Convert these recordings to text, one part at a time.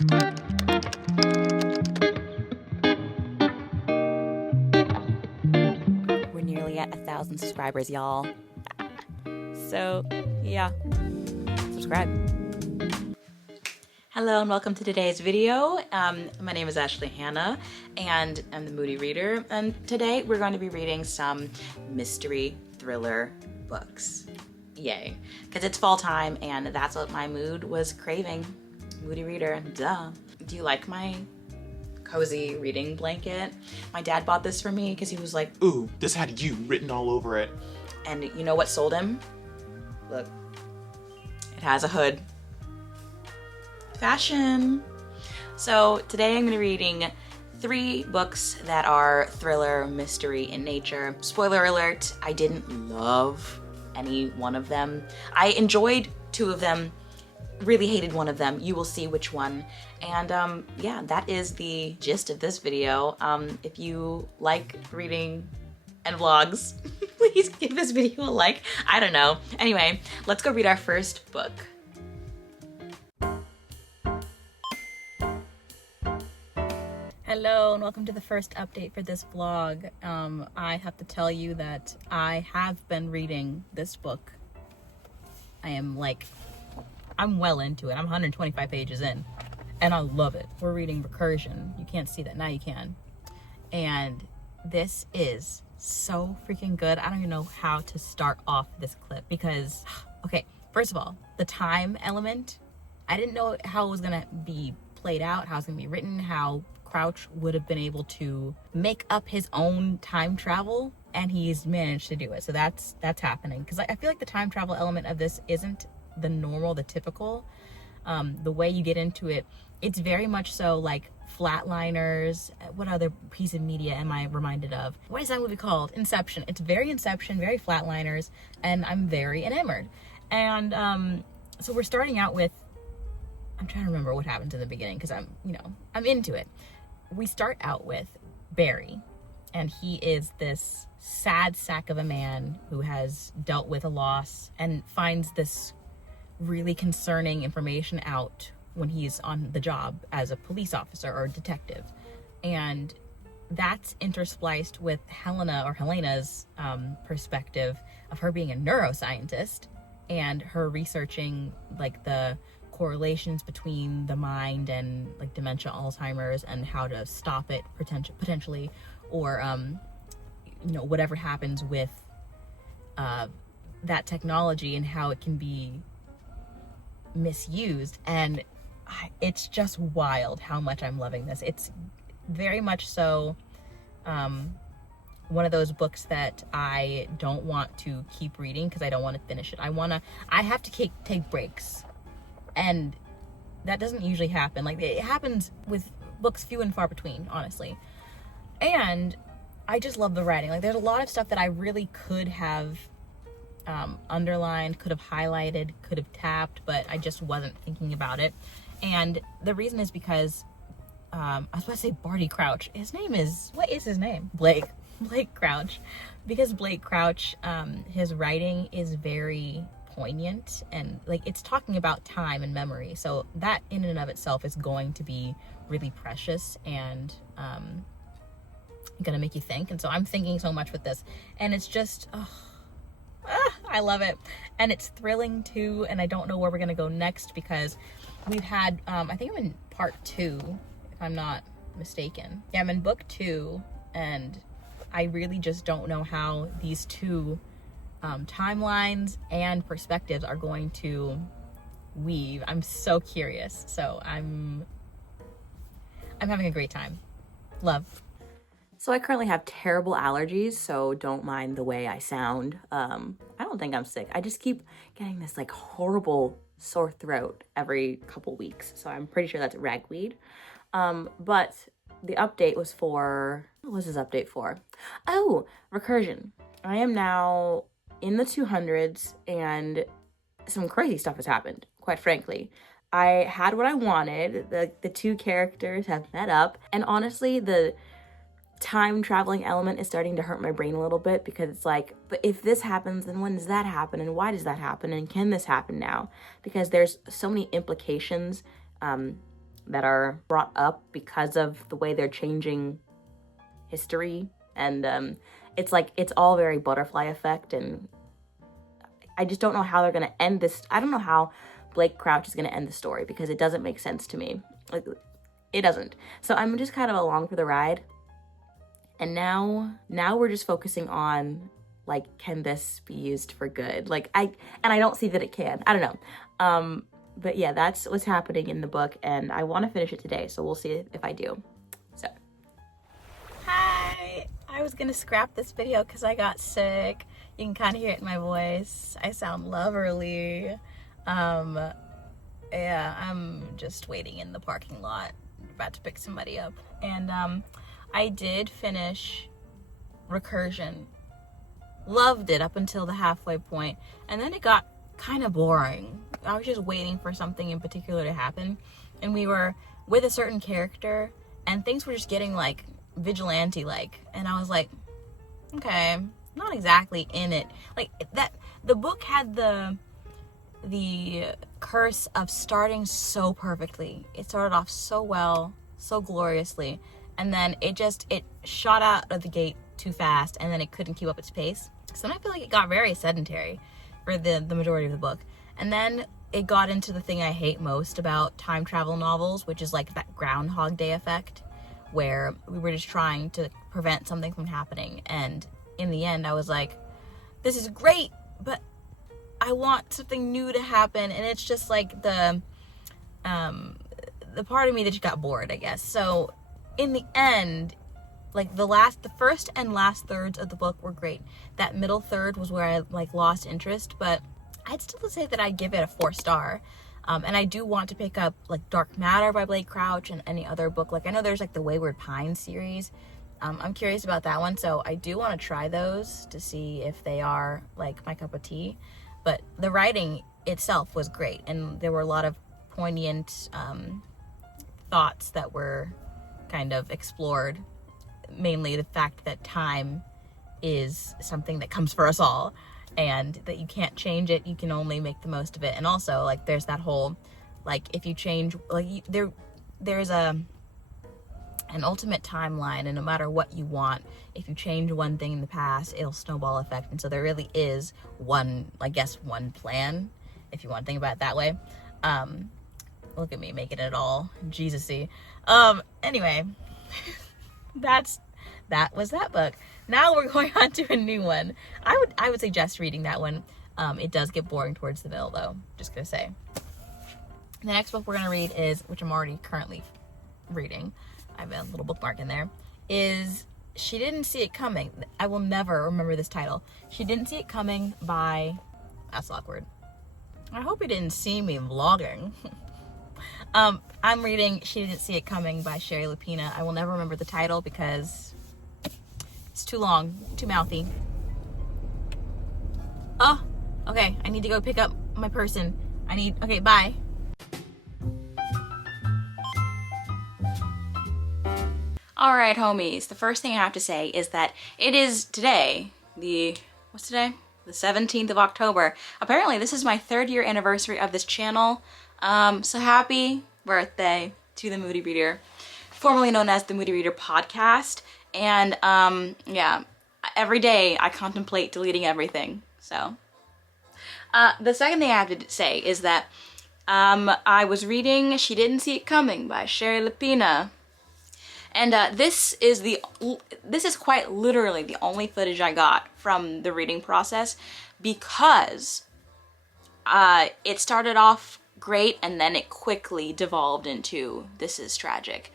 We're nearly at 1,000 subscribers, y'all. So, yeah, subscribe. Hello and welcome to today's video. My name is Ashley Hannah and I'm the Moody Reader. And today we're going to be reading some mystery thriller books. Yay. Because it's fall time and that's what my mood was craving. Moody Reader, duh. Do you like my cozy reading blanket? My dad bought this for me because he was like, ooh, this had you written all over it. And you know what sold him? Look, it has a hood. Fashion. So today I'm going to be reading 3 books that are thriller mystery in nature. Spoiler alert, I didn't love any one of them. I enjoyed 2 of them, really hated one of them. You will see which one. And yeah, that is the gist of this video. If you like reading and vlogs, please give this video a like. I don't know. Anyway, let's go read our first book. Hello and welcome to the first update for this vlog. I have to tell you that I have been reading this book. I'm well into it. I'm 125 pages in and I love it. We're reading Recursion. You can't see that, now you can. And this is so freaking good. I don't even know how to start off this clip because, okay, first of all, the time element, I didn't know how it was gonna be played out, how it's gonna be written, how Crouch would have been able to make up his own time travel, and he's managed to do it. So that's happening, because I feel like the time travel element of this isn't the typical. The way you get into it, it's very much so like Flatliners. What other piece of media am I reminded of? What is that movie called? Inception. It's very Inception, very Flatliners, and I'm very enamored. And so we're starting out with, I'm trying to remember what happens in the beginning because I'm into it. We start out with Barry, and he is this sad sack of a man who has dealt with a loss and finds this really concerning information out when he's on the job as a police officer or detective. And that's interspliced with Helena's perspective of her being a neuroscientist and her researching like the correlations between the mind and like dementia, Alzheimer's, and how to stop it potentially, or whatever happens with that technology and how it can be misused. And it's just wild how much I'm loving this. It's very much so one of those books that I don't want to keep reading because I don't want to finish it. I have to take breaks. And that doesn't usually happen. Like, it happens with books few and far between, honestly. And I just love the writing. Like, there's a lot of stuff that I really could have underlined, could have highlighted, could have tapped, but I just wasn't thinking about it. And the reason is because, I was about to say Barty Crouch. What is his name? Blake Crouch. Because Blake Crouch, his writing is very poignant, and like it's talking about time and memory, so that in and of itself is going to be really precious and gonna make you think. And so I'm thinking so much with this, and it's just I love it. And it's thrilling too, and I don't know where we're gonna go next because we've had I think I'm in part 2 if I'm not mistaken. Yeah, I'm in book 2, and I really just don't know how these 2 timelines and perspectives are going to weave. I'm so curious. So I'm having a great time. Love. So I currently have terrible allergies, so don't mind the way I sound. I don't think I'm sick. I just keep getting this like horrible sore throat every couple weeks. So I'm pretty sure that's ragweed. But the update was for, what was this update for? Oh, Recursion. I am now in the 200s and some crazy stuff has happened, quite frankly. I had what I wanted. The 2 characters have met up, and honestly, the time traveling element is starting to hurt my brain a little bit because it's like, but if this happens, then when does that happen? And why does that happen? And can this happen now? Because there's so many implications that are brought up because of the way they're changing history. And it's like, it's all very butterfly effect, and I just don't know how they're gonna end this. I don't know how Blake Crouch is gonna end the story, because it doesn't make sense to me. Like, it doesn't. So I'm just kind of along for the ride. And now we're just focusing on, like, can this be used for good? Like, I don't see that it can. I don't know. But yeah, that's what's happening in the book, and I want to finish it today, so we'll see if I do. So, hi! I was gonna scrap this video because I got sick. You can kind of hear it in my voice. I sound loverly. Yeah, I'm just waiting in the parking lot, about to pick somebody up. And I did finish Recursion. Loved it up until the halfway point, and then it got kind of boring. I was just waiting for something in particular to happen, and we were with a certain character, and things were just getting like vigilante-like, and I was like, okay, not exactly in it. Like, that the book had the curse of starting so perfectly. It started off so well, so gloriously, and then it shot out of the gate too fast, and then it couldn't keep up its pace. So then I feel like it got very sedentary for the majority of the book. And then it got into the thing I hate most about time travel novels, which is like that Groundhog Day effect, where we were just trying to prevent something from happening. And in the end, I was like, this is great, but I want something new to happen. And it's just like the part of me that just got bored, I guess. So in the end, like the first and last thirds of the book were great. That middle third was where I like lost interest, but I'd still say that I'd give it a 4-star. And I do want to pick up like Dark Matter by Blake Crouch and any other book. Like, I know there's like the Wayward Pines series. I'm curious about that one, so I do want to try those to see if they are like my cup of tea. But the writing itself was great, and there were a lot of poignant thoughts that were kind of explored. Mainly the fact that time is something that comes for us all, and that you can't change it, you can only make the most of it. And also, like, there's that whole, like, if you change, like, there's an ultimate timeline, and no matter what you want, if you change one thing in the past, it'll snowball effect. And so there really is one plan, if you want to think about it that way. Look at me making it all Jesus-y. Anyway, that was that book. Now we're going on to a new one. I would suggest reading that one. It does get boring towards the middle, though. Just gonna say. The next book we're gonna read is, which I'm already currently reading, I have a little bookmark in there, is She Didn't See It Coming. I will never remember this title. She Didn't See It Coming by, that's awkward. I hope you didn't see me vlogging. I'm reading She Didn't See It Coming by Shari Lapena. I will never remember the title because it's too long, too mouthy. Oh, okay, I need to go pick up my person. Okay, bye. Alright, homies, the first thing I have to say is that it is today, what's today? The 17th of October. Apparently, this is my 3rd year anniversary of this channel. So happy birthday to the Moody Reader, formerly known as the Moody Reader podcast. And yeah, every day I contemplate deleting everything. So the second thing I have to say is that I was reading She Didn't See It Coming by Shari Lapena. And this is quite literally the only footage I got from the reading process, because it started off great and then it quickly devolved into this is tragic.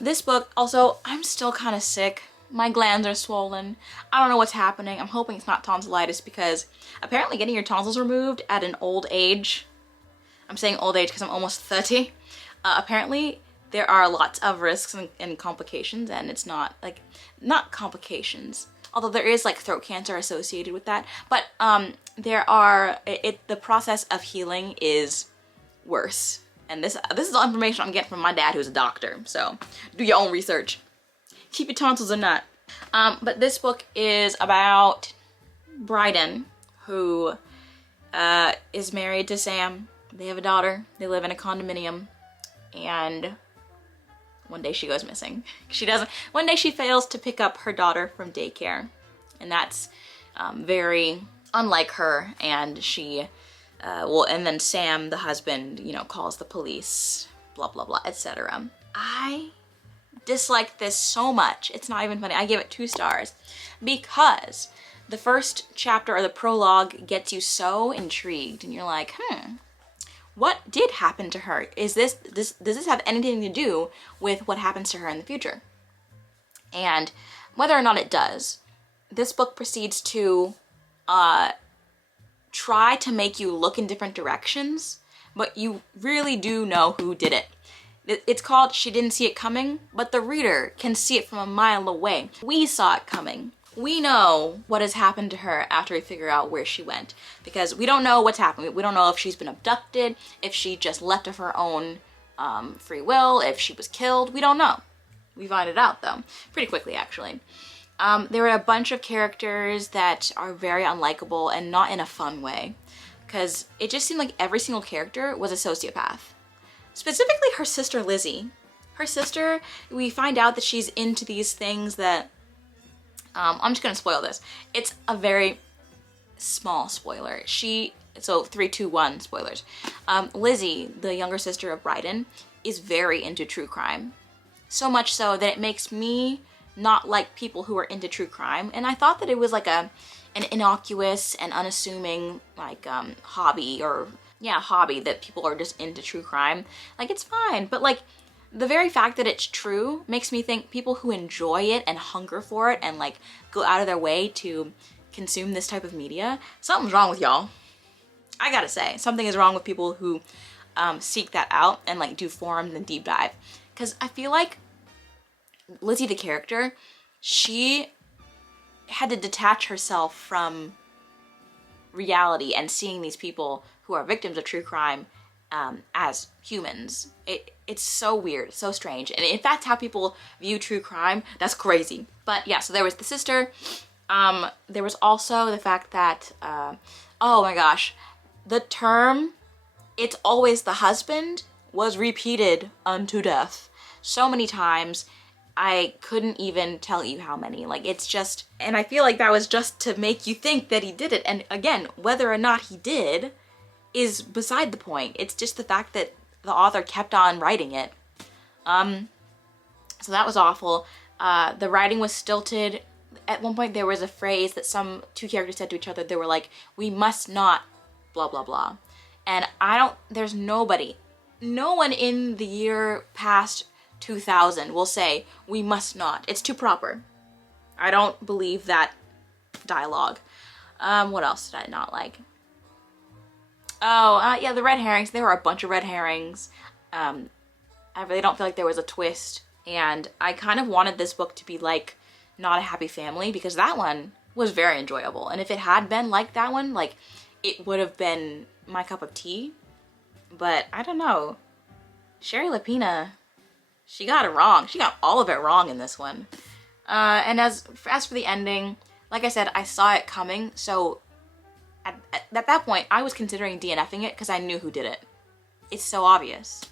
This book, also, I'm still kind of sick. My glands are swollen. I don't know what's happening. I'm hoping it's not tonsillitis, because apparently getting your tonsils removed at an old age, I'm saying old age because I'm almost 30, apparently there are lots of risks and complications, and it's not complications, although there is like throat cancer associated with that, but the process of healing is worse. And this is all information I'm getting from my dad, who's a doctor, so do your own research. Keep your tonsils or not. But this book is about Bryden, who is married to Sam. They have a daughter. They live in a condominium. and one day she goes missing. One day she fails to pick up her daughter from daycare, and that's very unlike her, and she, and then Sam, the husband, you know, calls the police, blah, blah, blah, etc. I dislike this so much. It's not even funny. I give it 2 stars because the first chapter or the prologue gets you so intrigued, and you're like, what did happen to her? Does this have anything to do with what happens to her in the future? And whether or not it does, this book proceeds to try to make you look in different directions, but you really do know who did it. It's called She Didn't See It Coming, but the reader can see it from a mile away. We saw it coming. We know what has happened to her after we figure out where she went, because we don't know what's happened. We don't know if she's been abducted, if she just left of her own free will, if she was killed. We don't know. We find it out though, pretty quickly actually. There are a bunch of characters that are very unlikable and not in a fun way, because it just seemed like every single character was a sociopath. Specifically her sister Lizzie. Her sister, we find out that she's into these things that, I'm just gonna spoil this. It's a very small spoiler. So 3, 2, 1 spoilers. Lizzie, the younger sister of Bryden, is very into true crime. So much so that it makes me not like people who are into true crime. And I thought that it was like an innocuous and unassuming like hobby that people are just into true crime. Like, it's fine, but like the very fact that it's true makes me think people who enjoy it and hunger for it and like go out of their way to consume this type of media, something's wrong with y'all. I gotta say, something is wrong with people who seek that out and like do forums and deep dive. Because I feel like Lizzie the character, she had to detach herself from reality and seeing these people who are victims of true crime as humans. It's so weird, so strange. And if that's how people view true crime, that's crazy. But yeah, so there was the sister. There was also the fact that, oh my gosh, the term, it's always the husband, was repeated unto death so many times. I couldn't even tell you how many. Like, it's just, and I feel like that was just to make you think that he did it. And again, whether or not he did is beside the point. It's just the fact that the author kept on writing it. So that was awful. The writing was stilted. At one point there was a phrase that two characters said to each other. They were like, we must not blah, blah, blah. And there's no one in the year past 2000 will say, we must not. It's too proper. I don't believe that dialogue. What else did I not like? Oh, yeah, the red herrings. There were a bunch of red herrings. I really don't feel like there was a twist. And I kind of wanted this book to be like Not a Happy Family, because that one was very enjoyable. And if it had been like that one, like, it would have been my cup of tea. But I don't know. Shari Lapena, she got it wrong. She got all of it wrong in this one. And as for the ending, like I said, I saw it coming. So at that point, I was considering DNFing it because I knew who did it. It's so obvious.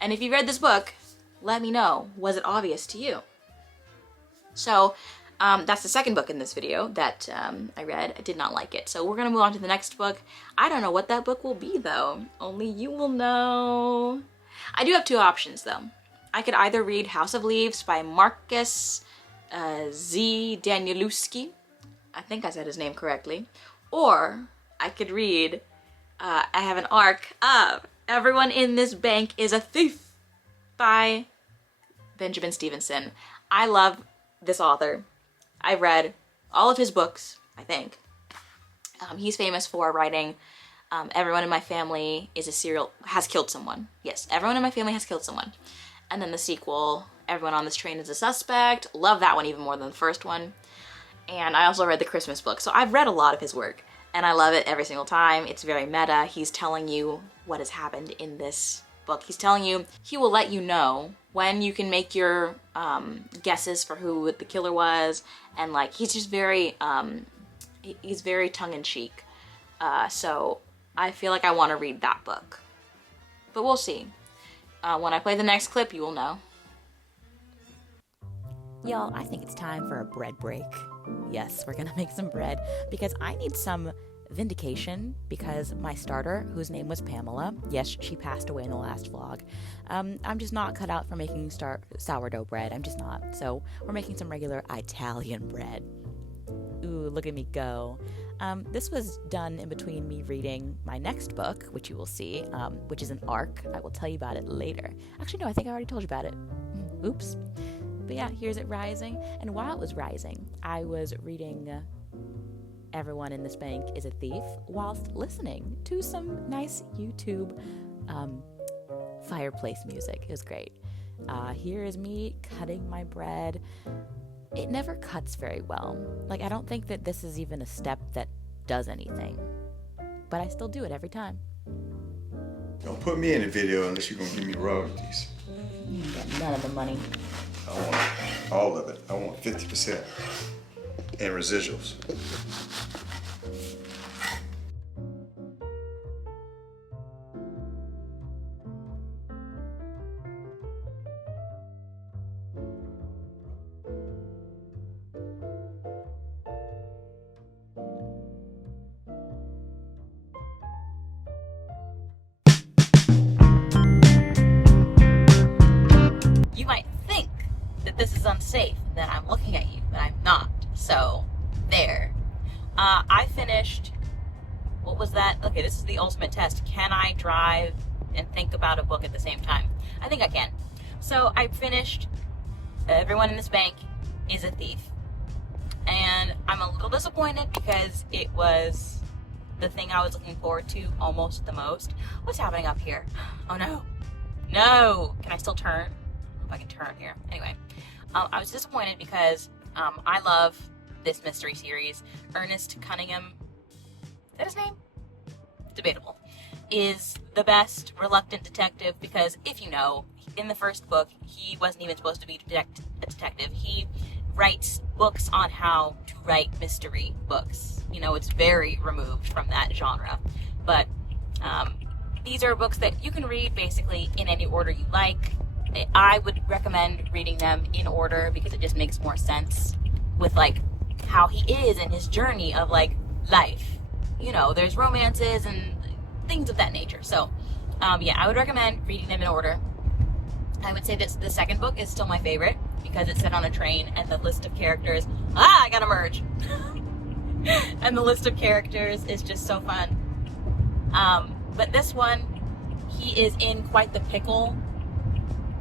And if you read this book, let me know, was it obvious to you? So that's the second book in this video that I read. I did not like it. So we're gonna move on to the next book. I don't know what that book will be though. Only you will know. I do have 2 options though. I could either read House of Leaves by Marcus Z. Danielewski. I think I said his name correctly. Or I could read, I have an arc of Everyone in This Bank is a Thief by Benjamin Stevenson. I love this author. I've read all of his books, I think. He's famous for writing Everyone in My Family has Killed Someone. Yes, Everyone in My Family has Killed Someone. And then the sequel, Everyone on This Train is a Suspect. Love that one even more than the first one. And I also read the Christmas book. So I've read a lot of his work and I love it every single time. It's very meta. He's telling you what has happened in this book. He's telling you, he will let you know when you can make your guesses for who the killer was. And like, he's just very, he's very tongue-in-cheek. So I feel like I want to read that book, but we'll see. When I play the next clip, you will know. Y'all, I think it's time for a bread break. Yes, we're gonna make some bread because I need some vindication because my starter, whose name was Pamela, yes, she passed away in the last vlog. I'm just not cut out for making sourdough bread. I'm just not. So we're making some regular Italian bread. Ooh, look at me go. This was done in between me reading my next book, which you will see, which is an arc. I will tell you about it later. Actually, no, I think I already told you about it. Oops. But yeah, here's it rising. And while it was rising, I was reading Everyone in This Bank is a Thief whilst listening to some nice YouTube fireplace music. It was great. Here is me cutting my bread. It never cuts very well. Like, I don't think that this is even a step that does anything. But I still do it every time. Don't put me in the video unless you're gonna give me royalties. You get none of the money. I want all of it. I want 50% and residuals. You might think that this is unsafe, that I'm looking at you, but I'm not. So, there. I finished, what was that? Okay, this is the ultimate test. Can I drive and think about a book at the same time? I think I can. So, I finished Everyone in This Bank is a Thief. And I'm a little disappointed because it was the thing I was looking forward to almost the most. What's happening up here? Oh no. No! Can I still turn? I don't know if I can turn here. Anyway, I was disappointed because I love this mystery series. Ernest Cunningham, is that his name? Debatable. Is the best reluctant detective because, if you know, in the first book, he wasn't even supposed to be a detective. He writes books on how to write mystery books. You know, it's very removed from that genre. But these are books that you can read basically in any order you like. I would recommend reading them in order because it just makes more sense with like how he is and his journey of like life. You know, there's romances and things of that nature. So yeah, I would recommend reading them in order. I would say that the second book is still my favorite because it's set on a train and the list of characters, I gotta merge. And the list of characters is just so fun. But this one, he is in quite the pickle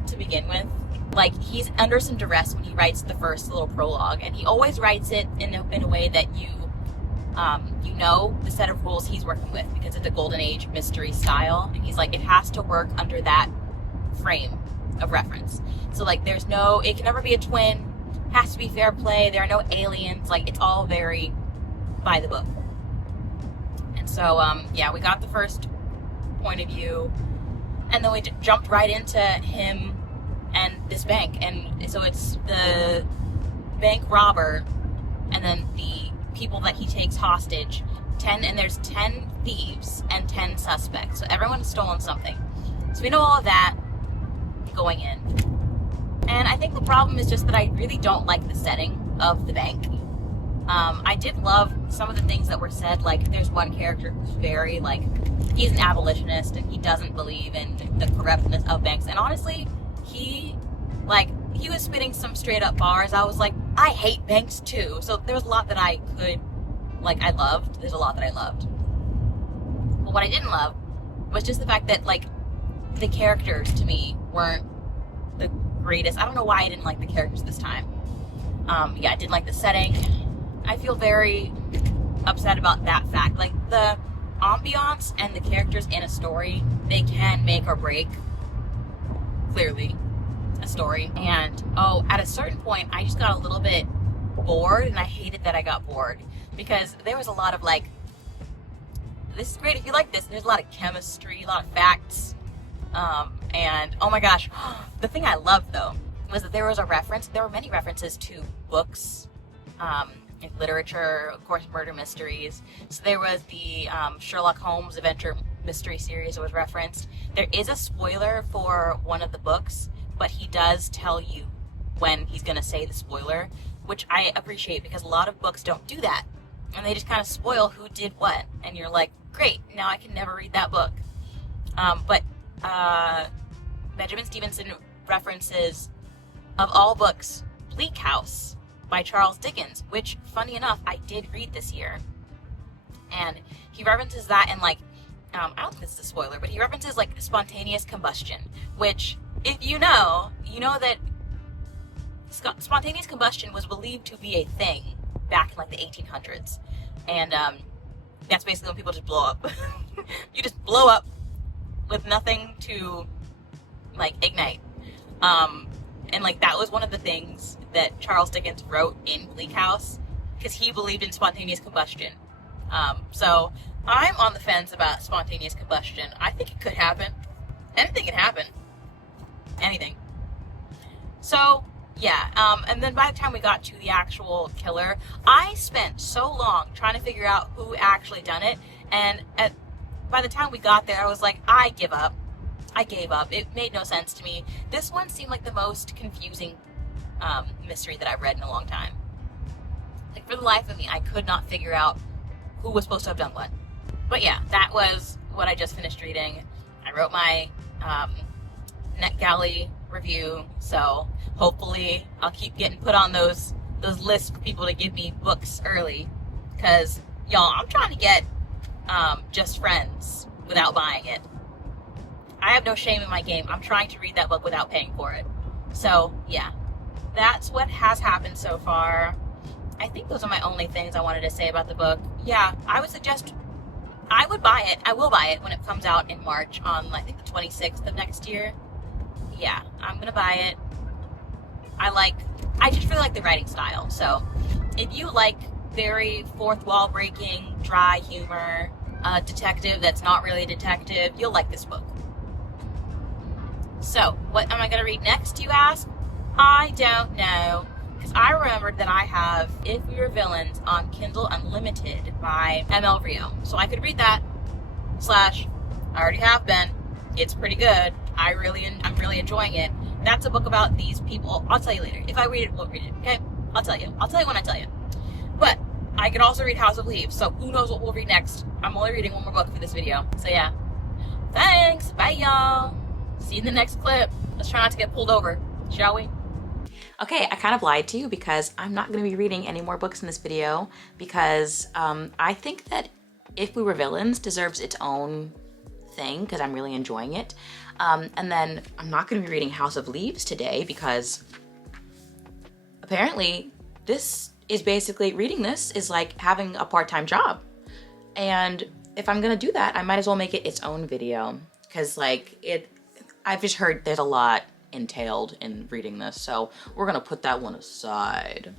to begin with. Like, he's under some duress when he writes the first little prologue, and he always writes it in a way that you know the set of rules he's working with because it's a golden age mystery style, and he's like, it has to work under that frame of reference. So like, it can never be a twin, has to be fair play, there are no aliens, like it's all very by the book. And so yeah, we got the first point of view, and then we jumped right into him and this bank, and so it's the bank robber and then the people that he takes hostage, and there's 10 thieves and 10 suspects, so everyone has stolen something. So we know all of that going in, and I think the problem is just that I really don't like the setting of the bank. I did love some of the things that were said, like there's one character who's very like, he's an abolitionist and he doesn't believe in the corruptness of banks, and honestly he was spitting some straight up bars. I was like, I hate banks too. So there's a lot that I loved. There's a lot that I loved. But what I didn't love was just the fact that like the characters to me weren't the greatest. I don't know why I didn't like the characters this time. Yeah, I didn't like the setting. I feel very upset about that fact. Like, the ambiance and the characters in a story, they can make or break, clearly, a story. And, at a certain point, I just got a little bit bored, and I hated that I got bored. Because there was a lot of, like, this is great if you like this. There's a lot of chemistry, a lot of facts. And, oh my gosh, the thing I loved, though, was that there were many references to books, literature, of course, murder mysteries. So there was the Sherlock Holmes adventure mystery series that was referenced. There is a spoiler for one of the books, but he does tell you when he's going to say the spoiler, which I appreciate because a lot of books don't do that. And they just kind of spoil who did what. And you're like, great, now I can never read that book. But Benjamin Stevenson references, of all books, Bleak House by Charles Dickens, which, funny enough, I did read this year. And he references that in, like, I don't think this is a spoiler, but he references, like, spontaneous combustion, which, if you know that spontaneous combustion was believed to be a thing back in, like, the 1800s. And that's basically when people just blow up. You just blow up with nothing to, like, ignite. And, like, that was one of the things that Charles Dickens wrote in Bleak House, because he believed in spontaneous combustion. So I'm on the fence about spontaneous combustion. I think it could happen. Anything can happen. Anything. So, yeah, and then by the time we got to the actual killer, I spent so long trying to figure out who actually done it, and by the time we got there, I was like, I give up. I gave up. It made no sense to me. This one seemed like the most confusing mystery that I've read in a long time. Like, for the life of me, I could not figure out who was supposed to have done what. But yeah, that was what I just finished reading. I wrote my NetGalley review, so hopefully I'll keep getting put on those lists for people to give me books early, because y'all, I'm trying to get Just Friends without buying it. I have no shame in my game. I'm trying to read that book without paying for it. So yeah, that's what has happened so far. I think those are my only things I wanted to say about the book. Yeah, I would suggest, I would buy it. I will buy it when it comes out in March on, I think, the 26th of next year. Yeah, I'm gonna buy it. I just really like the writing style. So if you like very fourth wall breaking, dry humor, detective that's not really a detective, you'll like this book. So what am I gonna read next, you ask? I don't know, because I remembered that I have If We Were Villains on Kindle Unlimited by ML Rio. So I could read that, / I already have been. It's pretty good. I'm really enjoying it. That's a book about these people. I'll tell you later. If I read it, we'll read it, okay? I'll tell you when I tell you. But I could also read House of Leaves, so who knows what we'll read next. I'm only reading one more book for this video. So yeah. Thanks. Bye, y'all. See you in the next clip. Let's try not to get pulled over, shall we? Okay, I kind of lied to you because I'm not going to be reading any more books in this video because I think that If We Were Villains deserves its own thing because I'm really enjoying it. And then I'm not going to be reading House of Leaves today because apparently this is basically, reading this is like having a part-time job. And if I'm going to do that, I might as well make it its own video because I've just heard there's a lot entailed in reading this, so we're gonna put that one aside.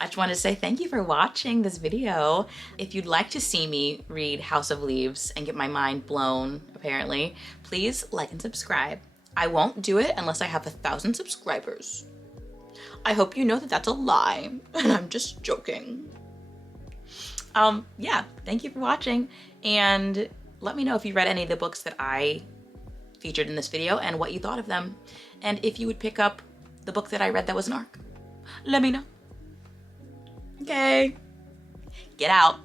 I just wanted to say thank you for watching this video. If you'd like to see me read House of Leaves and get my mind blown, apparently, please like and subscribe. I won't do it unless I have 1,000 subscribers. I hope you know that that's a lie, and I'm just joking. Yeah, thank you for watching, and let me know if you read any of the books that I featured in this video and what you thought of them. And if you would pick up the book that I read that was an ARC, let me know. Okay, get out.